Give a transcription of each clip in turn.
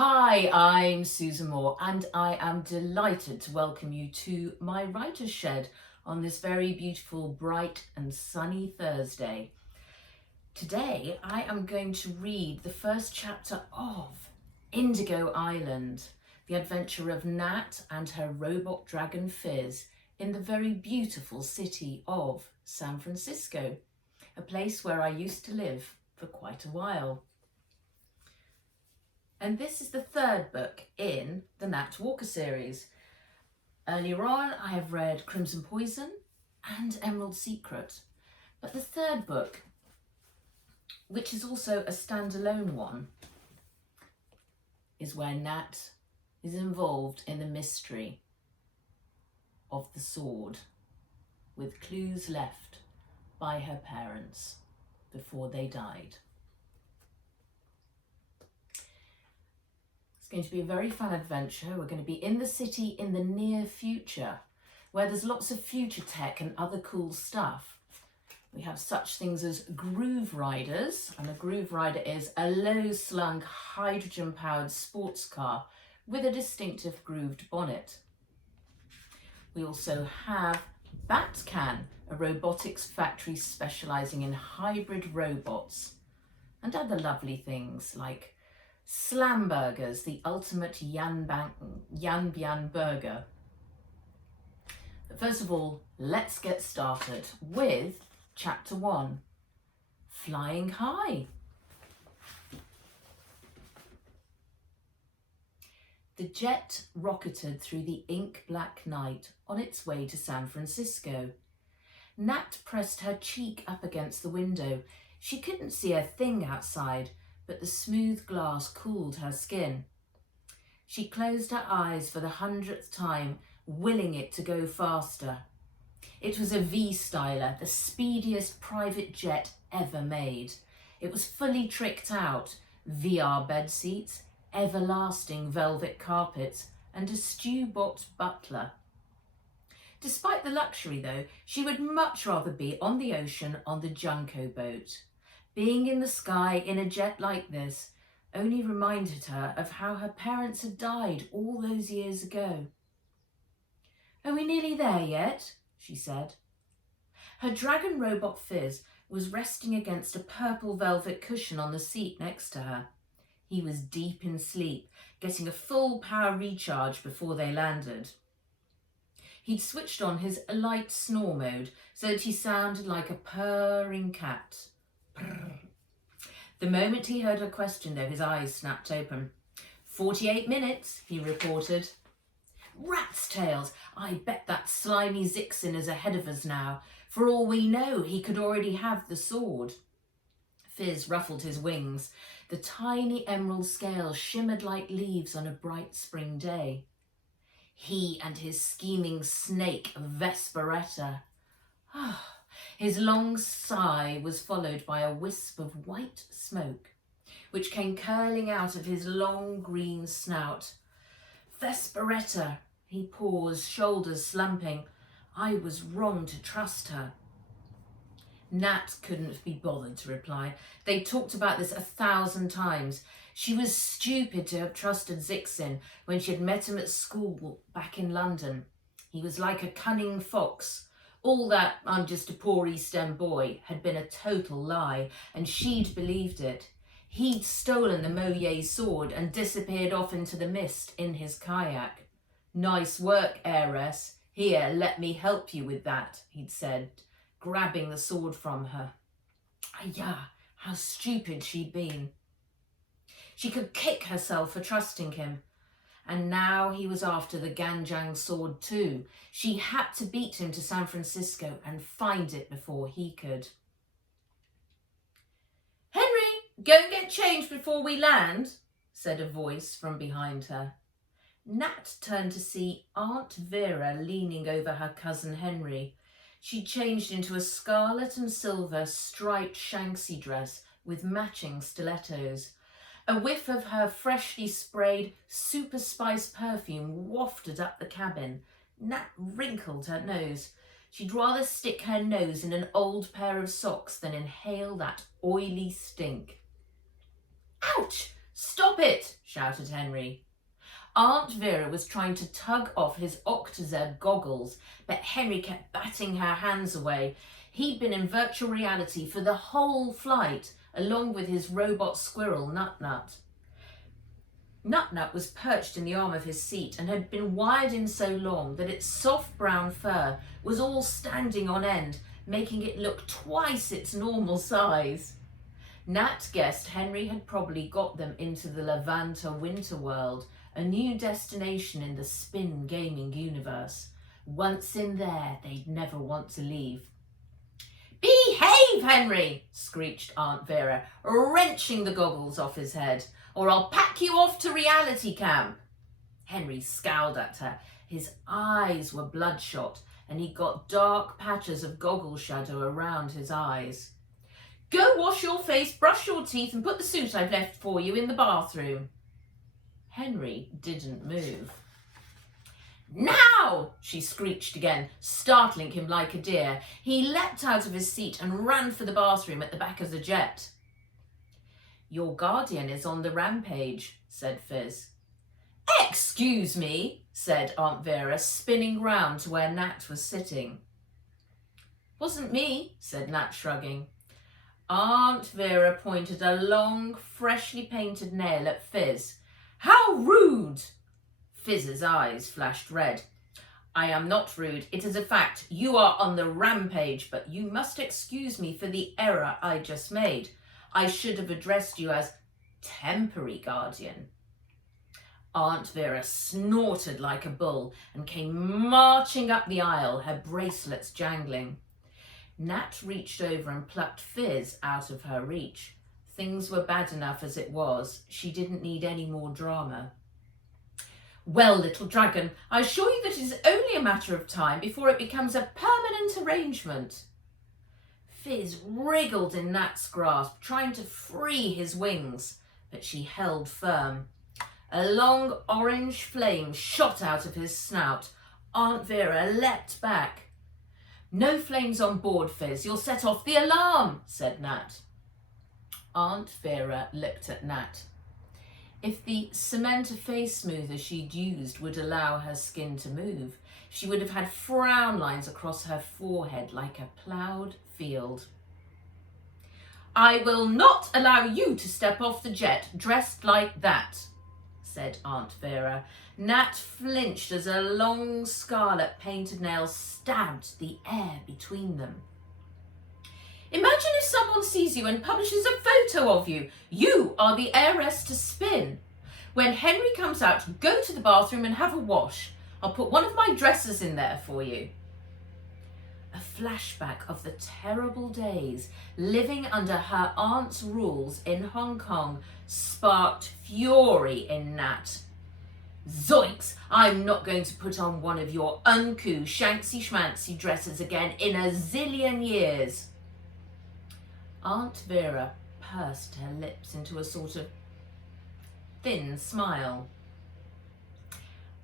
Hi, I'm Susan Moore and I am delighted to welcome you to my writer's shed on this very beautiful, bright and sunny Thursday. Today I am going to read the first chapter of Indigo Island, the adventure of Nat and her robot dragon Fizz in the very beautiful city of San Francisco, a place where I used to live for quite a while. And this is the third book in the Nat Walker series. Earlier on, I have read Crimson Poison and Emerald Secret. But the third book, which is also a standalone one, is where Nat is involved in the mystery of the sword, with clues left by her parents before they died. It's going to be a very fun adventure. We're going to be in the city in the near future, where there's lots of future tech and other cool stuff. We have such things as groove riders, and a groove rider is a low-slung, hydrogen-powered sports car with a distinctive grooved bonnet. We also have Batcan, a robotics factory specialising in hybrid robots, and other lovely things like Slam Burgers, the ultimate Yan Bian burger. But first of all, let's get started with Chapter 1, Flying High. The jet rocketed through the ink-black night on its way to San Francisco. Nat pressed her cheek up against the window. She couldn't see a thing outside, but the smooth glass cooled her skin. She closed her eyes for the 100th time, willing it to go faster. It was a V-Styler, the speediest private jet ever made. It was fully tricked out, VR bed seats, everlasting velvet carpets, and a stew-bot butler. Despite the luxury, though, she would much rather be on the ocean on the Junco boat. Being in the sky in a jet like this only reminded her of how her parents had died all those years ago. "Are we nearly there yet?" she said. Her dragon robot Fizz was resting against a purple velvet cushion on the seat next to her. He was deep in sleep, getting a full power recharge before they landed. He'd switched on his light snore mode so that he sounded like a purring cat. The moment he heard her question, though, his eyes snapped open. 48 minutes, he reported. Rat's tails! I bet that slimy Zixin is ahead of us now. For all we know, he could already have the sword. Fizz ruffled his wings. The tiny emerald scales shimmered like leaves on a bright spring day. He and his scheming snake, Vesperetta. His long sigh was followed by a wisp of white smoke, which came curling out of his long green snout. Vesperetta, he paused, shoulders slumping. I was wrong to trust her. Nat couldn't be bothered to reply. They talked about this 1,000 times. She was stupid to have trusted Zixin when she had met him at school back in London. He was like a cunning fox. All that "I'm just a poor East End boy" had been a total lie, and she'd believed it. He'd stolen the Moyer sword and disappeared off into the mist in his kayak. "Nice work, heiress. Here, let me help you with that," he'd said, grabbing the sword from her. Yeah, how stupid she'd been. She could kick herself for trusting him. And now he was after the Ganjang sword too. She had to beat him to San Francisco and find it before he could. "Henry, go and get changed before we land," said a voice from behind her. Nat turned to see Aunt Vera leaning over her cousin Henry. She changed into a scarlet and silver striped Shanxi dress with matching stilettos. A whiff of her freshly sprayed super spice perfume wafted up the cabin. Nat wrinkled her nose. She'd rather stick her nose in an old pair of socks than inhale that oily stink. "Ouch!" "Stop it!" shouted Henry. Aunt Vera was trying to tug off his Octazeb goggles, but Henry kept batting her hands away. He'd been in virtual reality for the whole flight, along with his robot squirrel, Nut-Nut. Nut-Nut was perched in the arm of his seat and had been wired in so long that its soft brown fur was all standing on end, making it look twice its normal size. Nat guessed Henry had probably got them into the Levanta Winter World, a new destination in the spin gaming universe. Once in there, they'd never want to leave. "Behave, Henry!" screeched Aunt Vera, wrenching the goggles off his head, "or I'll pack you off to reality camp." Henry scowled at her. His eyes were bloodshot, and he got dark patches of goggle shadow around his eyes. "Go wash your face, brush your teeth, and put the suit I've left for you in the bathroom." Henry didn't move. "Now!" she screeched again, startling him like a deer. He leapt out of his seat and ran for the bathroom at the back of the jet. "Your guardian is on the rampage," said Fizz. "Excuse me," said Aunt Vera, spinning round to where Nat was sitting. "Wasn't me," said Nat, shrugging. Aunt Vera pointed a long, freshly painted nail at Fizz. "How rude!" Fizz's eyes flashed red. "I am not rude. It is a fact. You are on the rampage, but you must excuse me for the error I just made. I should have addressed you as temporary guardian." Aunt Vera snorted like a bull and came marching up the aisle, her bracelets jangling. Nat reached over and plucked Fizz out of her reach. Things were bad enough as it was. She didn't need any more drama. "Well, little dragon, I assure you that it is only a matter of time before it becomes a permanent arrangement." Fizz wriggled in Nat's grasp, trying to free his wings, but she held firm. A long orange flame shot out of his snout. Aunt Vera leapt back. "No flames on board, Fizz. You'll set off the alarm," said Nat. Aunt Vera looked at Nat. If the cement face smoother she'd used would allow her skin to move, she would have had frown lines across her forehead like a ploughed field. "I will not allow you to step off the jet dressed like that," said Aunt Vera. Nat flinched as a long scarlet painted nail stabbed the air between them. "Imagine if someone sees you and publishes a photo of you. You are the heiress to spin. When Henry comes out, go to the bathroom and have a wash. I'll put one of my dresses in there for you." A flashback of the terrible days living under her aunt's rules in Hong Kong sparked fury in Nat. "Zoinks! I'm not going to put on one of your uncouth shanksy-schmancy dresses again in a zillion years." Aunt Vera pursed her lips into a sort of thin smile.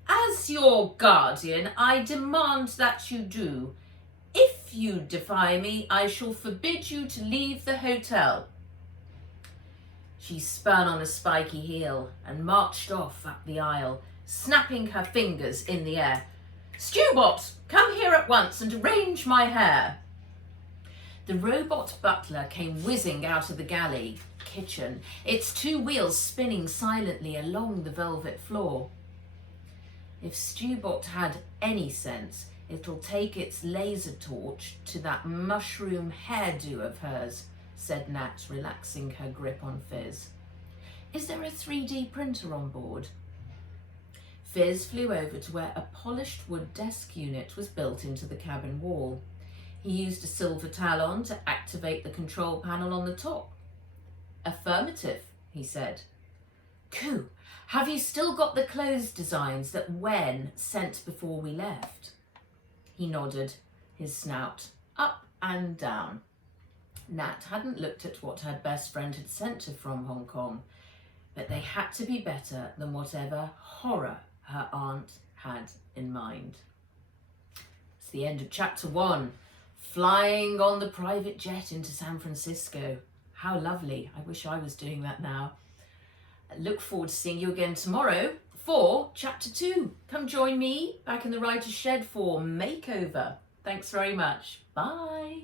"As your guardian, I demand that you do. If you defy me, I shall forbid you to leave the hotel." She spun on a spiky heel and marched off up the aisle, snapping her fingers in the air. "Stewbot, come here at once and arrange my hair." The robot butler came whizzing out of the galley kitchen, its two wheels spinning silently along the velvet floor. If Stewbot had any sense, it'll take its laser torch to that mushroom hairdo of hers, said Nat, relaxing her grip on Fizz. "Is there a 3D printer on board?" Fizz flew over to where a polished wood desk unit was built into the cabin wall. He used a silver talon to activate the control panel on the top. "Affirmative," he said. "Coo, have you still got the clothes designs that Wen sent before we left?" He nodded, his snout up and down. Nat hadn't looked at what her best friend had sent her from Hong Kong, but they had to be better than whatever horror her aunt had in mind. It's the end of chapter 1. Flying on the private jet into San Francisco. How lovely. I wish I was doing that now. I look forward to seeing you again tomorrow for Chapter 2. Come join me back in the writer's shed for Makeover. Thanks very much. Bye.